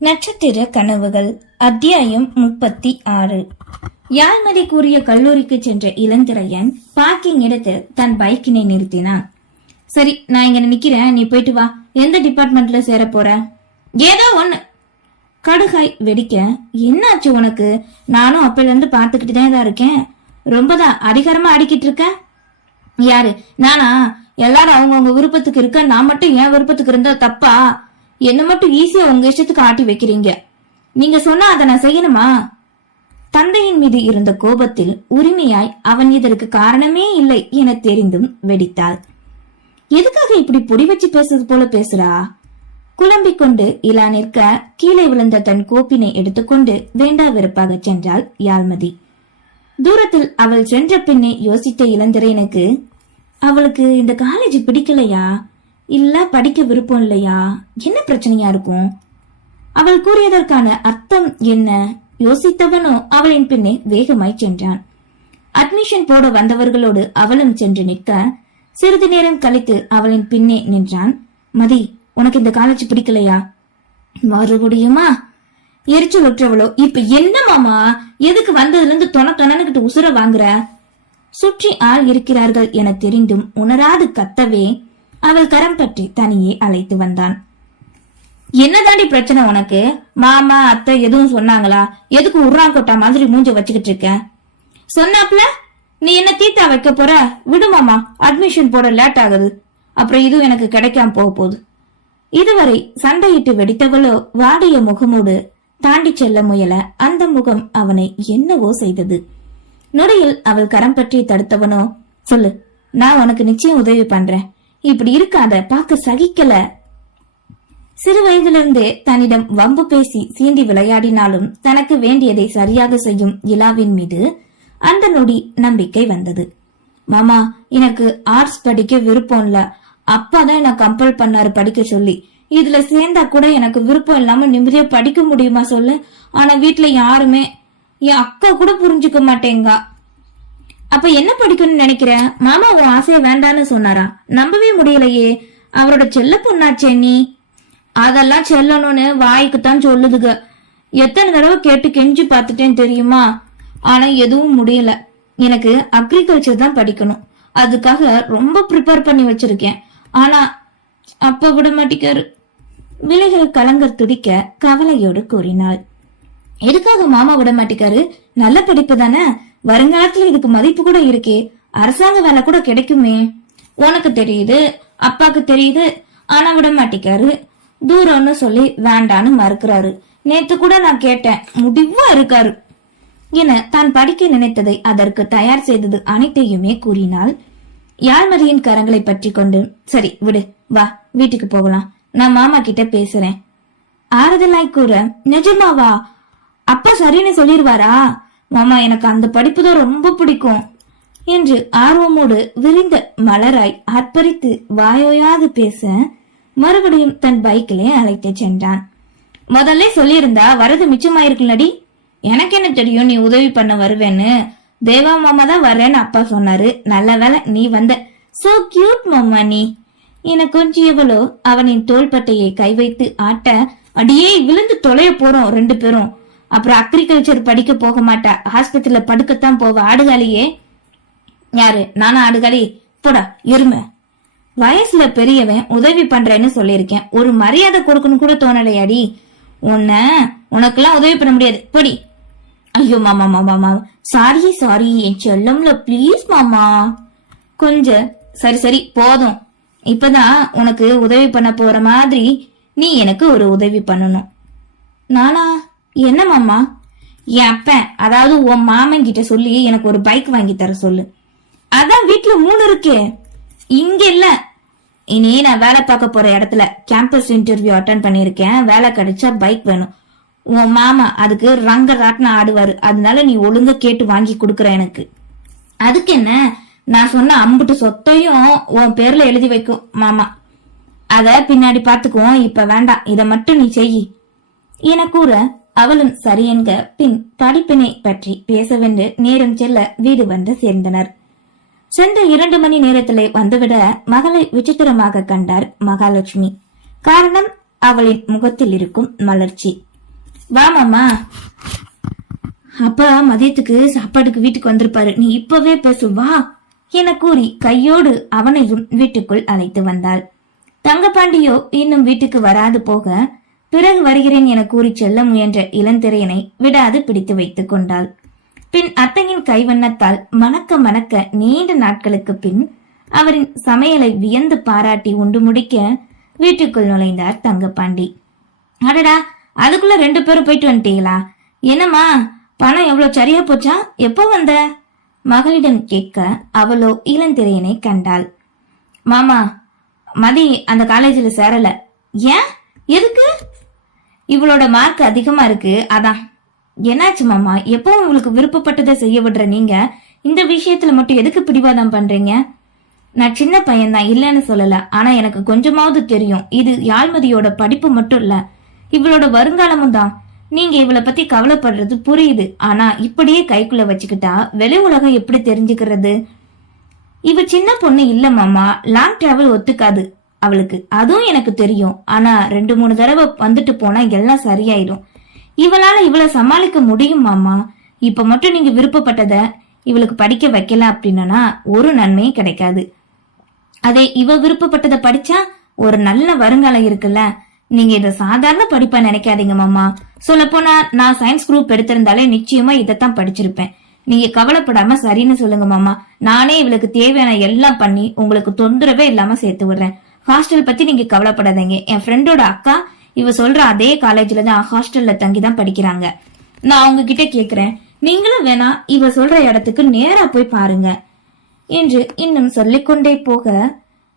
நட்சத்திர கனவுகள் அத்தியாயம் 36. யாழ்மதி கூறிய கல்லூரிக்கு சென்ற இளந்திரையன் பார்க்கிங் இடத்தில் தன் பைக்கினை நிறுத்தினான். சரி, நான் இங்க நிக்கிறேன், நீ போயிட்டு வா. எந்த டிபார்ட்மெண்ட்ல சேர போற? ஏதோ ஒண்ணு. கடுகாய் வெடிக்க, என்னாச்சு உனக்கு? நானும் அப்பல இருந்து பாத்துக்கிட்டு தான் இருக்கேன். ரொம்பதான் அதிகாரமா அடிக்கிட்டு இருக்க. யாரு? நானா? எல்லாரும் அவங்கவுங்க விருப்பத்துக்கு இருக்க, நான் மட்டும் என் விருப்பத்துக்கு இருந்தா தப்பா? என்ன மட்டும் ஈஸியா உங்க இஷ்டத்துக்கு ஆட்டி வைக்கிறீங்க. நீங்க சொன்னா அதை நான் செய்யணுமா? தந்தையின் மீது இருந்த கோபத்தில் உரிமையாய் அவன் இதற்கு காரணமே இல்லை என தெரிந்தும் வெடித்தாள். எதுக்காக இப்படி பொடி வச்சு பேசுறது போல பேசுறா? குழம்பிக் கொண்டு இலா நிற்க கீழே விழுந்த தன் கோப்பினை எடுத்துக்கொண்டு வேண்டா வெறுப்பாக சென்றாள் யாழ்மதி. தூரத்தில் அவள் சென்ற பின்னே யோசித்த இளந்திரையனுக்கு, அவளுக்கு இந்த காலேஜ் பிடிக்கலையா, இல்ல படிக்க விருப்பம் இல்லையா, என்ன பிரச்சனையா இருக்கும்? அவள் கூறியதற்கான அர்த்தம் என்ன? யோசித்தவனோ அவளின் பின்னே வேகமாய் சென்றான். அட்மிஷன் போட வந்தவர்களோடு அவளும் சென்று நிற்க சிறிது நேரம் கழித்து அவளின் பின்னே நின்றான். மதி, உனக்கு இந்த காலேஜ் பிடிக்கலையா? மறுபடியுமா? எரிச்சல் உற்றவளோ, இப்ப என்ன மாமா, எதுக்கு வந்ததுல இருந்து தொணக்கிட்டு உசுர வாங்குற? சுற்றி ஆள் இருக்கிறார்கள் என தெரிந்தும் உணராது கத்தவே அவள் கரம் பற்றி தனியே அழைத்து வந்தான். என்னதாண்டி பிரச்சனை உனக்கு? மாமா அத்தை எதுவும் சொன்னாங்களா? எதுக்கு உர்றாங்கொட்டா மாதிரி மூஞ்ச வச்சுக்கிட்டு இருக்க? சொன்னாப்ல நீ என்ன தீத்தா வைக்க போற? விடு மாமா, அட்மிஷன் போட லேட் ஆகுது, அப்புறம் இதுவும் எனக்கு கிடைக்காம போக போகுது. இதுவரை சண்டையிட்டு வெடித்தவளோ வாடிய முகமோடு தாண்டி செல்ல முயல அந்த முகம் அவனை என்னவோ செய்தது. நொடியில் அவள் கரம் பற்றி தடுத்தவனோ, சொல்லு, நான் உனக்கு நிச்சயம் உதவி பண்றேன், இப்படி இருக்காத, பார்க்க சகிக்கல. சிறு வயதிலிருந்தே தன்னிடம் வம்பு பேசி சீண்டி விளையாடினாலும் தனக்கு வேண்டியதை சரியாக செய்யும் இலாவின் மீது அந்த நொடி நம்பிக்கை வந்தது. மாமா, எனக்கு ஆர்ட்ஸ் படிக்க விருப்பம் இல்ல, அப்பாதான் என்ன கம்பல் பண்ணாரு படிக்க சொல்லி. இதுல சேர்ந்தா கூட எனக்கு விருப்பம் இல்லாம நிம்மதியா படிக்க முடியுமா சொல்லு? ஆனா வீட்டுல யாருமே, என் அக்கா கூட புரிஞ்சுக்க மாட்டேங்க. அப்ப என்ன படிக்கணும்னு நினைக்கிற? மாமா உன் ஆசைய வேண்டான்னு சொன்னாரா? நம்பவே முடியலையே, அவரோட செல்ல பொண்ணாச்சே நீ. அதெல்லாம் செல்லணும்னு வாய்க்குத்தான் சொல்லுதுக. எத்தனை தடவை கேட்டு கெஞ்சி பார்த்துட்டேன் தெரியுமா? ஆனா எதுவும் முடியல. எனக்கு அக்ரிகல்ச்சர் தான் படிக்கணும், அதுக்காக ரொம்ப ப்ரிப்பேர் பண்ணி வச்சிருக்கேன். ஆனா அப்ப விட மாட்டிக்காரு. விலைகள் கலங்கர் துடிக்க கவலையோடு கூறினாள். எதுக்காக மாமா விட மாட்டிக்காரு? நல்ல படிப்பு தானே, வருங்காலத்துல இதுக்கு மதிப்பு கூட இருக்கே, அரசாங்க வேலை கூட கிடைக்குமே. உனக்கு தெரியுது, அப்பாக்கு தெரியுது, ஆனா விட மாட்டிக்காரு. தூரம்னு சொல்லி வேண்டான்னு மறுக்கிறாரு. நேத்து கூட நான் கேட்டேன், முடிவா இருக்காரு என தான் படிக்க நினைத்ததை அதற்கு தயார் செய்தது அனைத்தையுமே கூறினாள். யாழ்மதியின் கரங்களை பற்றி கொண்டு, சரி விடு, வா வீட்டுக்கு போகலாம், நான் மாமா கிட்ட பேசுறேன். ஆறுதலாய் கூற, நிஜமாவா? அப்பா சரின்னு சொல்லிருவாரா? மாமா, எனக்கு அந்த படிப்பு தான் ரொம்ப பிடிக்கும் என்று ஆர்வமோடு விரிந்த மலராய் ஆர்ப்பரித்து வாயோயாது பேச மறுபடியும் தன் பைக்கிலே அழைத்து சென்றான். முதல்ல சொல்லியிருந்தா வரது மிச்சமாயிருக்குல்லடி. எனக்கு என்ன தெரியும் நீ உதவி பண்ண வருவேன்னு? தேவா மாமா தான் வர்றேன்னு அப்பா சொன்னாரு, நல்ல வேலை நீ வந்த. சோ கியூட் மாமா நீ என கொஞ்சியவளோ அவனின் தோள்பட்டையை கை வைத்து ஆட்ட, அடியே விழுந்து தொலைய போறோம் ரெண்டு பேரும். அப்புறம் அக்ரிகல்ச்சர் படிக்க போக மாட்டா, ஹாஸ்பிட்டல்ல படுக்கத்தான் போவ. ஆடுகாலியே. யாரு? நானா ஆடுகாலி? போடா எருமை. வயசுல பெரியவன், உதவி பண்றேன்னு சொல்லிருக்கேன், ஒரு மரியாதை கொடுக்கணும் கூட தோணலையாடி? உனக்கெல்லாம் உதவி பண்ண முடியாது, பொடி. ஐயோ மாமா மாமா, சாரி சாரி என் செல்லம்ல, பிளீஸ் மாமா. கொஞ்சம் சரி சரி போதும். இப்பதான் உனக்கு உதவி பண்ண போற மாதிரி நீ எனக்கு ஒரு உதவி பண்ணணும். நானா? என்ன மாமா? என் அப்பன், அதாவது உன் மாமன் கிட்ட சொல்லி எனக்கு ஒரு பைக் வாங்கி தர சொல்லு. அதான் வீட்டுல 3 இருக்கு, இங்க இல்ல. இனி நான் வேலை பார்க்க போற இடத்துல கேம்பஸ் இன்டர்வியூ அட்டென்ட் பண்ணிருக்கேன், வேலை கிடைச்சா பைக் வேணும். உன் மாமா அதுக்கு ரங்க ராட்னா ஆடுவாரு, அதனால நீ ஒழுங்கா கேட்டு வாங்கி கொடுக்கற எனக்கு. அதுக்கு என்ன, நான் சொன்ன அம்புட்டு சொத்தையும் உன் பேர்ல எழுதி வைக்கும் மாமா. அத பின்னாடி பாத்துக்குவோம், இப்ப வேண்டாம், இத மட்டும் நீ செய் என கூற அவளும் சரியென்க பின் படிப்பினை பற்றி பேசவென்று நேரம் செல்ல வீடு வந்து சேர்ந்தனர். சென்ற 2 மணி நேரத்திலே வந்துவிட மகளை விசித்திரமாக கண்டார் மகாலட்சுமி. காரணம், அவளின் முகத்தில் இருக்கும் மலர்ச்சி. வா மாமா, அப்பா மதியத்துக்கு சாப்பாட்டுக்கு வீட்டுக்கு வந்திருப்பாரு, நீ இப்பவே பேசு வா என கூறி கையோடு அவனையும் வீட்டுக்குள் அழைத்து வந்தாள். தங்கப்பாண்டியோ இன்னும் வீட்டுக்கு வராது போக, பிறகு வருகிறேன் என கூறி செல்ல முயன்ற இளந்திரையனை விடாது பிடித்து வைத்துக் கொண்டாள். பின் அத்தையின் கைவண்ணத்தால் மணக்க மணக்க நீண்ட நாட்களுக்கு பின் அவரின் சமையலை வியந்து பாராட்டி உண்டு முடிக்க வீட்டுக்குள் நுழைந்தார் தங்கப்பாண்டி. அடடா, அதுக்குள்ள 2 பேரும் போயிட்டு வந்துட்டீங்களா? என்னம்மா, பணம் எவ்வளவு சரியா போச்சா? எப்போ வந்த? மகளிடம் கேட்க அவளோ இளந்திரையனை கண்டாள். மாமா, மதி அந்த காலேஜ்ல சேரல. ஏன்? எதுக்கு? இவளோட மார்க் அதிகமா இருக்கு, அதான். என்னாச்சு மாமா? எப்பவும் இவளுக்கு விருப்பப்பட்டதை செய்ய விடுற நீங்க இந்த விஷயத்துல மட்டும் எதுக்கு பிடிவாதம் பண்றீங்க? நான் சின்ன பையன் தான், இல்லன்னு சொல்லல. ஆனா எனக்கு கொஞ்சமாவது தெரியும், இது யாழ்மதியோட படிப்பு மட்டும் இல்ல, இவளோட வருங்காலமும் தான். நீங்க இவளை பத்தி கவலைப்படுறது புரியுது. ஆனா இப்படியே கைக்குள்ள வச்சுக்கிட்டா வெளி உலகம் எப்படி தெரிஞ்சுக்கிறது? இவ சின்ன பொண்ணு இல்ல மாமா, லாங் டிராவல் ஒத்துக்காது அவளுக்கு, அதுவும் எனக்கு தெரியும். ஆனா 2-3 தடவை வந்துட்டு போனா எல்லாம் சரியாயிடும். இவளால இவளை சமாளிக்க முடியும் மாமா. இப்ப மட்டும் நீங்க விருப்பப்பட்டத இவளுக்கு படிக்க வைக்கல அப்படின்னா ஒரு நன்மையும் கிடைக்காது. அதே இவ விருப்பப்பட்டதை படிச்சா ஒரு நல்ல வருங்காலம் இருக்குல்ல. நீங்க இத சாதாரண படிப்பா நினைக்காதீங்க மாமா. சொல்ல போனா நான் சயின்ஸ் குரூப் எடுத்திருந்தாலே நிச்சயமா இதத்தான் படிச்சிருப்பேன். நீங்க கவலைப்படாம சரின்னு சொல்லுங்க மாமா. நானே இவளுக்கு தேவையான எல்லாம் பண்ணி உங்களுக்கு தொந்தரவே இல்லாம சேர்த்து விடுறேன். ஹாஸ்டல் பத்தி நீங்க கவலைப்படாதீங்க. என் ஃப்ரெண்டோட அக்கா இவ சொல்ற அதே காலேஜ்ல தான் ஹாஸ்டல்ல தங்கிதான் படிக்கிறாங்க. நான் அவங்க கிட்ட கேக்குறேன், நீங்களும் வேணா இவ சொல்ற இடத்துக்கு நேரா போய் பாருங்க என்று இன்னும் சொல்லிக்கொண்டே போக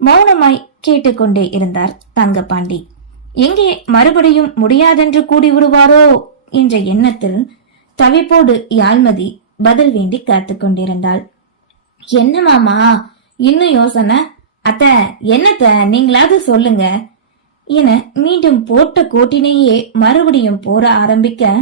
மௌனமாய் கேட்டுக்கொண்டே இருந்தார் தங்கப்பாண்டி. எங்கே மறுபடியும் முடியாதென்று கூடி விடுவாரோ என்ற எண்ணத்தில் தவிப்போடு யாழ்மதி பதில் வேண்டி காத்து கொண்டிருந்தாள். என்ன மாமா இன்னும் யோசனை? அத்த என்னத்த, நீங்களாவது சொல்லுங்க என மீண்டும் போட்ட கோட்டினையே மறுபடியும் போற ஆரம்பிக்க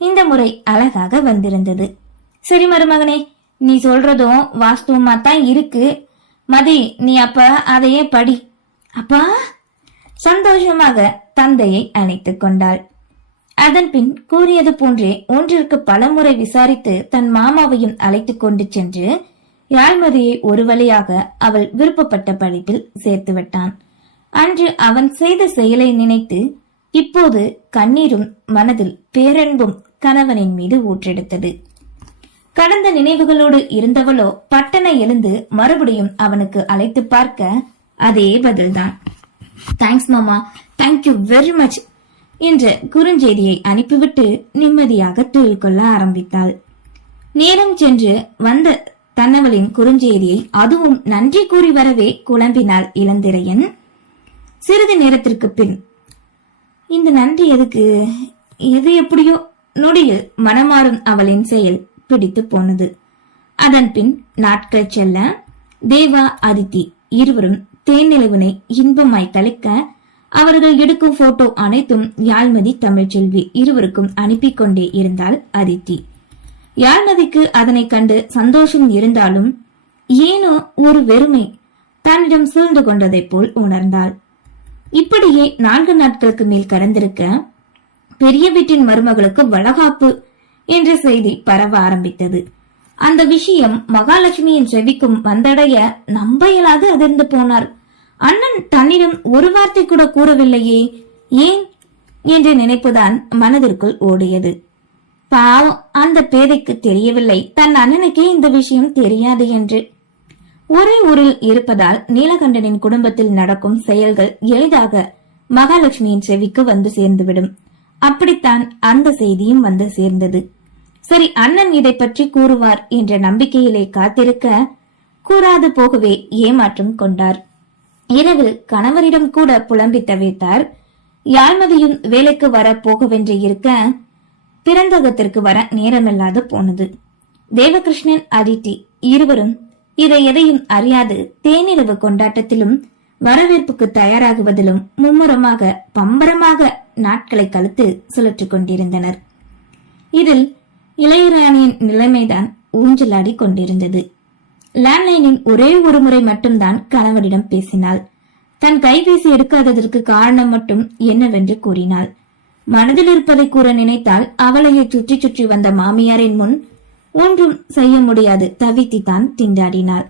இந்த முறை அழகாக வந்திருந்தது. சரி மருமகனே, நீ சொல்றதும் வாஸ்தவமா தான் இருக்கு. மதி, நீ அப்ப அதையே படி. அப்பா சந்தோஷமாக தந்தையை அணைத்துக் கொண்டாள். அதன் பின் கூறியது போன்றே ஒன்றிற்கு பலமுறை விசாரித்து தன் மாமாவையும் அழைத்துக் கொண்டு சென்று யாழ்மதியை ஒரு வழியாக அவள் விருப்பப்பட்ட படிப்பில் சேர்த்து விட்டான். அன்று அவன் செய்த செயலை நினைத்து இப்போது கண்ணீரும் மனதில் பேரன்பும் கணவனின் மீது ஊற்றெடுத்தது. கடந்த நினைவுகளோடு இருந்தவளோ பட்டன எழுந்து மறுபடியும் அவனுக்கு அழைத்து பார்க்க அதே பதில்தான். தேங்க்ஸ் மாமா, தேங்க்யூ வெரி மச் என்ற குறுஞ்செய்தியை அனுப்பிவிட்டு நிம்மதியாக தொழில் கொள்ள ஆரம்பித்தாள். நேரம் சென்று வந்த தன்னவளின் குறுஞ்செய்தியை அதுவும் நன்றி கூறி வரவே குழம்பினாள் இளந்திரையன். சிறிது நேரத்திற்கு பின் இந்த நன்றி எதுக்கு, எது எப்படியோ நொடியில் மனமாறும் அவளின் செயல் பிடித்து போனது. அதன் பின் நாட்கள் செல்ல தேவா அதித்தி இருவரும் தேனிலவினை இன்பமாய் கலைக்க அவர்கள் எடுக்கும் போட்டோ அனைத்தும் யாழ்மதி தமிழ்ச்செல்வி இருவருக்கும் அனுப்பி கொண்டே இருந்தாள் அதித்தி. யாழ்மதிக்கு அதனை கண்டு சந்தோஷம் இருந்தாலும் ஏனோ ஒரு வெறுமை தன்னிடம் சூழ்ந்து கொண்டதை போல் உணர்ந்தாள். இப்படியே 4 நாட்களுக்கு மேல் கடந்திருக்க பெரிய வீட்டின் மருமகளுக்கு வளகாப்பு என்ற செய்தி பரவ ஆரம்பித்தது. அந்த விஷயம் மகாலட்சுமியின் செவிக்கும் வந்தடைய நம்ப இயலாது அதிர்ந்து போனார். அண்ணன் தன்னிடம் ஒரு வார்த்தை கூட கூறவில்லையே, ஏன் என்ற நினைப்புதான் மனதிற்குள் ஓடியது. பாவம், அந்த பேதைக்கு தெரியவில்லை தன் அண்ணனுக்கே இந்த விஷயம் தெரியாது என்று. ஒரே ஊரில் இருப்பதால் நீலகண்டனின் குடும்பத்தில் நடக்கும் செயல்கள் எளிதாக மகாலட்சுமியின் செவிக்கு வந்து சேர்ந்துவிடும். அப்படித்தான் அந்த செய்தியும் வந்து சேர்ந்தது. சரி, அண்ணன் இதை பற்றி கூறுவார் என்ற நம்பிக்கையிலே காத்திருக்க கூறாது போகவே ஏமாற்றம் கொண்டார். இரவில் கணவரிடம் கூட புலம்பி தவிர்த்தார். யாழ்மதியும் வேலைக்கு வர போகவென்று இருக்க பிறந்தகத்திற்கு வர நேரமில்லாது போனது. தேவகிருஷ்ணன் அதித்தி இருவரும் இதை எதையும் அறியாது தேனிரவு கொண்டாட்டத்திலும் வரவேற்புக்கு தயாராகுவதிலும் மும்முரமாக பம்பரமாக நாட்களை கழித்து சுழற்றிக் கொண்டிருந்தனர். இதில் இளையராணியின் நிலைமைதான் ஊஞ்சலாடி கொண்டிருந்தது. லேண்ட்லைனின் ஒரே ஒரு முறை மட்டும்தான் கணவரிடம் பேசினாள். தன் கைபேசி எடுக்காததற்கு காரணம் மட்டும் என்னவென்று கூறினாள். மனதில் இருப்பதை கூற நினைத்தால் அவளையே சுற்றி சுற்றி வந்த மாமியாரின் முன் ஒன்றும் செய்ய முடியாது தவித்தித்தான் திண்டாடினாள்.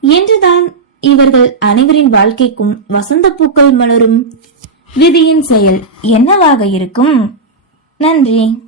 என்றுதான் இவர்கள் அனைவரின் வாழ்க்கைக்கும் வசந்த பூக்கள் மலரும்? விதியின் செயல் என்னவாக இருக்கும்? நன்றி.